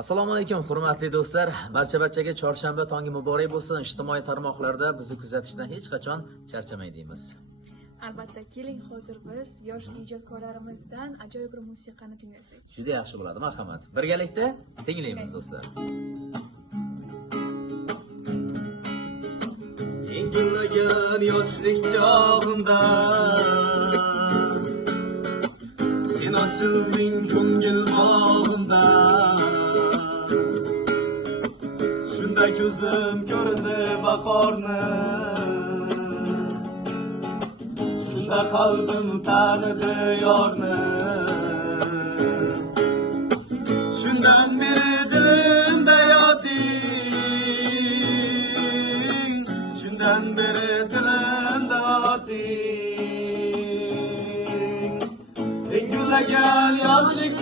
Assalomu alaykum hurmatli do'stlar. Barchaga chorshanba tongi muborak bo'lsin. Ijtimoiy tarmoqlarda bizni kuzatishdan hech qachon charchamay deymiz. Albatta, keling hozir biz yosh ijodkorlarimizdan ajoyib bir musiqani tinglasak. Juda yaxshi bo'ladi. Marhamat. Birgalikda tinglaymiz do'stlar. Yengillagan yoshlik chog'imda sen ochilding ko'ngil bog'imda. Shunda ko'zim ko'rindi bahorni, shunda qalbim tanidi yorni. Shundan beri dilimda yoting, shundan beri dilimda yoting. Eng gullagan yozlik